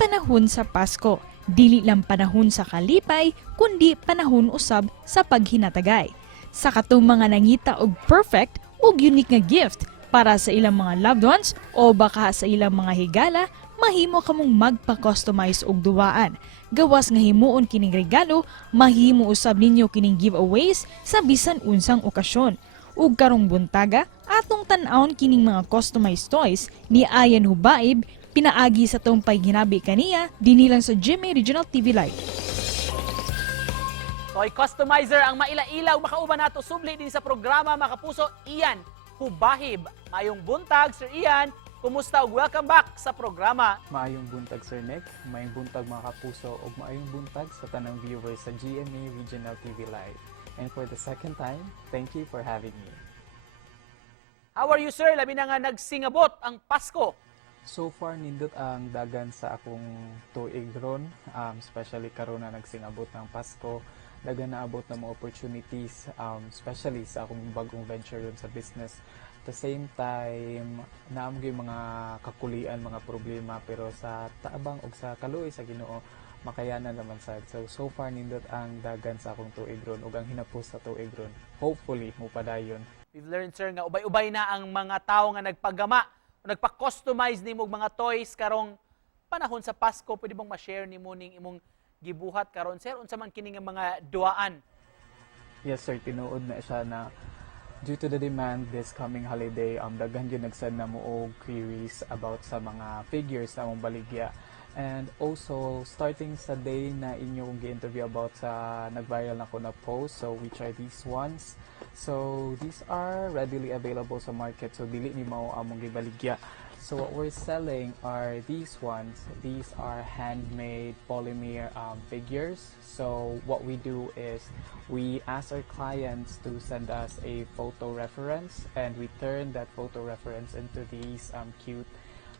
panahon sa Pasko. Dili lang panahon sa kalipay, kundi panahon usab sa paghinatagay. Sa katong mga nangita og perfect ug unique nga gift para sa ilang mga loved ones o baka sa ilang mga higala, mahimo kamong magpa-customize og duwaan. Gawas nga himuon kining regalo, mahimo usab ninyo kining giveaways sa bisan unsang okasyon. Ug karong buntaga, atong tan-awon kining mga customized toys ni Ian Hubahib, pinaagi sa tong paghinabi kaniya dinhi lang sa GMA Regional TV Live. Toy customizer ang maila-ilaw makauban nato subli din sa programa mga kapuso, Ian Hubahib. Mayong buntag Sir Ian, kumusta ug welcome back sa programa. Maayong buntag Sir Nick, maayong buntag mga kapuso ug maayong buntag sa tanang viewers sa GMA Regional TV Live. And for the second time, thank you for having me. How are you sir? Labi na nga nagsingabot ang Pasko. So far, nindot ang dagan sa akong tuig ron, especially karon na nagsingabot ng Pasko. Dagan na abot na mga opportunities, especially sa akong bagong venture ron sa business. At the same time, naamgo yung mga kakulian, mga problema, pero sa taabang o sa kaluoy sa Ginoo, makayanan naman sad. So far nindot ang dagan sa akong tuig ron ug ang hinapos sa tuig ron. Hopefully mo padayon. We've learned sir nga ubay-ubay na ang mga tao nga nagpagama o nagpa-customize nimo mga toys karong panahon sa Pasko. Pwede bang ma-share nimo ning imong gibuhat karon sir unsa man kini nga mga duwaan? Yes sir, tinuod na siya na due to the demand this coming holiday, daghan gyud nagsend na mo og queries about sa mga figures na mong baligya. And also, starting sa day na inyong gi-interview about sa nag-viral na ko na post, so which are these ones. So, these are readily available sa market, so dili ni mao among gibaligya. So, what we're selling are these ones. These are handmade polymer figures. So, what we do is, we ask our clients to send us a photo reference, and we turn that photo reference into these cute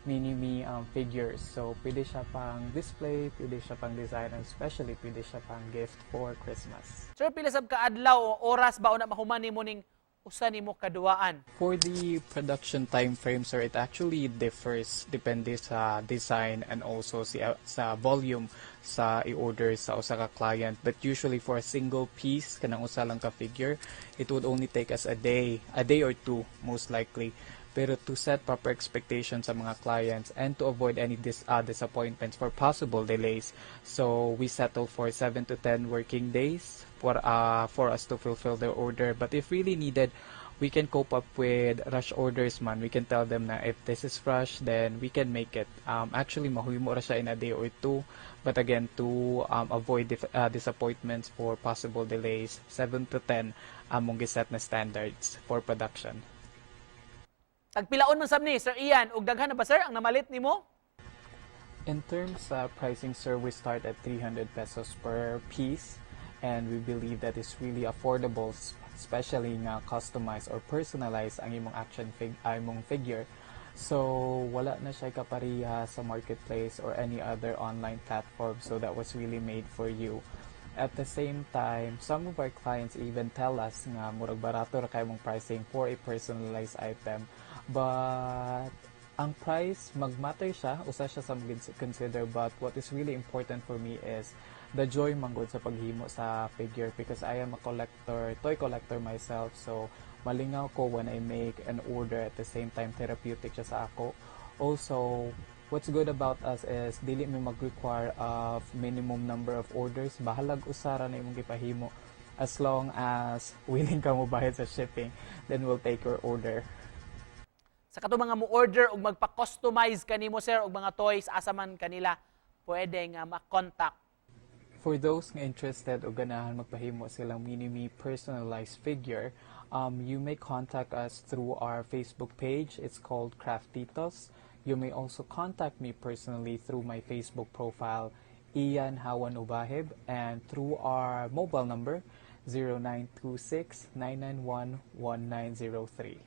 mini-me figures. So, pwede siya pang display, pwede siya pang design, and especially pwede siya pang gift for Christmas. Sir, pila sab ka adlaw o oras ba o na mahuman nimo ning usa nimo kaduwaan? For the production time frame, sir, it actually differs depende sa design and also sa volume sa i-order sa usa ka client. But usually for a single piece, kanang usa lang ka figure, it would only take us a day or two most likely. Pero to set proper expectations sa mga clients and to avoid any disappointments for possible delays, so we settle for 7 to 10 working days for us to fulfill their order. But if really needed, we can cope up with rush orders man. We can tell them na if this is rush, then we can make it. Actually, mahuimo ra siya in a day or two. But again, to avoid disappointments for possible delays, 7 to 10 among giset na standards for production. Tagpilaon man sab ni Sir Ian ug daghan na ba sir ang namalit nimo? In terms of pricing, sir, we start at 300 pesos per piece, and we believe that is really affordable, especially nga customized or personalized ang imong imong figure. So wala na siya kapariha sa marketplace or any other online platform, so that was really made for you. At the same time, some of our clients even tell us nga murag barato ra kay mong pricing for a personalized item. But ang price magmatter siya, usa siya sa consider, but what is really important for me is the joy manggod sa paghimo sa figure, because I am a collector, toy collector myself, so malingaw ko when I make an order, at the same time therapeutic siya sa ako. Also, what's good about us is dili mi mag-require of minimum number of orders, bahalag usara na imong gipahimo, as long as willing ka mo bayad sa shipping, then we'll take your order. Sa kato mga mo-order ug magpa-customize kanimo sir og mga toys asa man kanila pwede nga ma-contact. For those nga interested o ganahan magpahimo silang mini-me personalized figure, you may contact us through our Facebook page. It's called Craftitos. You may also contact me personally through my Facebook profile, Ian Hubahib, and through our mobile number 0926-991-1903.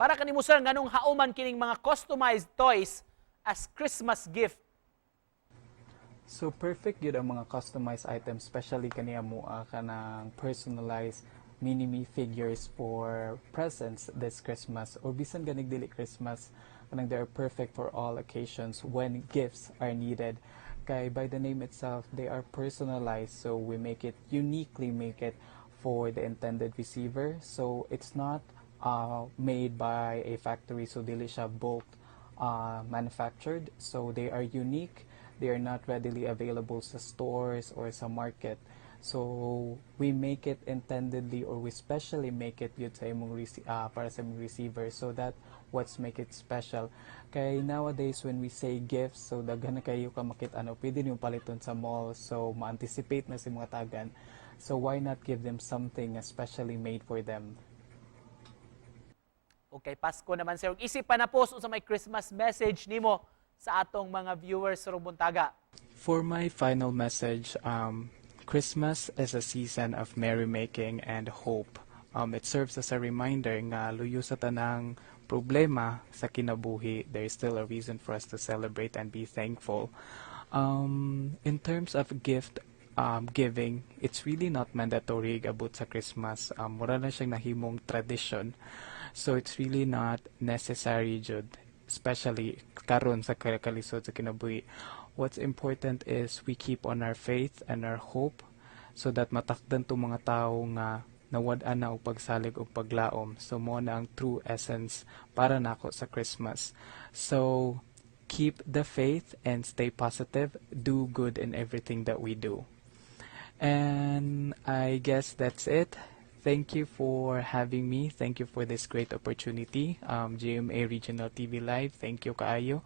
Para kanimo sir nganong hauman kining mga customized toys as Christmas gift? So perfect yun ang mga customized items, especially kaniya mo kanang personalized mini-me figures for presents this Christmas, or bisan ganig dili Christmas, Parang they are perfect for all occasions when gifts are needed. Kay by the name itself, they are personalized, so we make it uniquely make it for the intended receiver. So it's not made by a factory, so dili siya bulk manufactured. So they are unique. They are not readily available sa stores or sa market. So we make it intendedly, or we specially make it yun sa imong para sa imong receiver, so that what's make it special. Kay nowadays when we say gifts, so daghan na kayo ka makita pwede niyo paliton sa mall, so ma-anticipate na si mga tagan. So why not give them something especially made for them? Okay, Pasko naman sir. Isip pa na post sa may Christmas message nimo sa atong mga viewers sa Buntaga. For my final message, Christmas is a season of merrymaking and hope. It serves as a reminder nga luyo sa tanang problema sa kinabuhi, there is still a reason for us to celebrate and be thankful. In terms of gift giving, it's really not mandatory abot sa Christmas. Mura na siyang nahimong tradition. So it's really not necessary jud, especially karon sa kalisod sa kinabuhi. What's important is we keep on our faith and our hope, so that matakdan to mga tao nga nawad-an na og pagsalig og paglaom. So mo na ang true essence para nako sa Christmas. So keep the faith and stay positive. Do good in everything that we do. And I guess that's it. Thank you for having me. Thank you for this great opportunity. GMA Regional TV Live, thank you kaayo.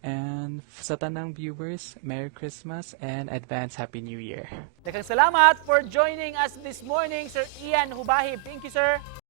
And sa tanang viewers, Merry Christmas and advance Happy New Year. Daghang salamat for joining us this morning, Sir Ian Hubahib. Thank you, sir.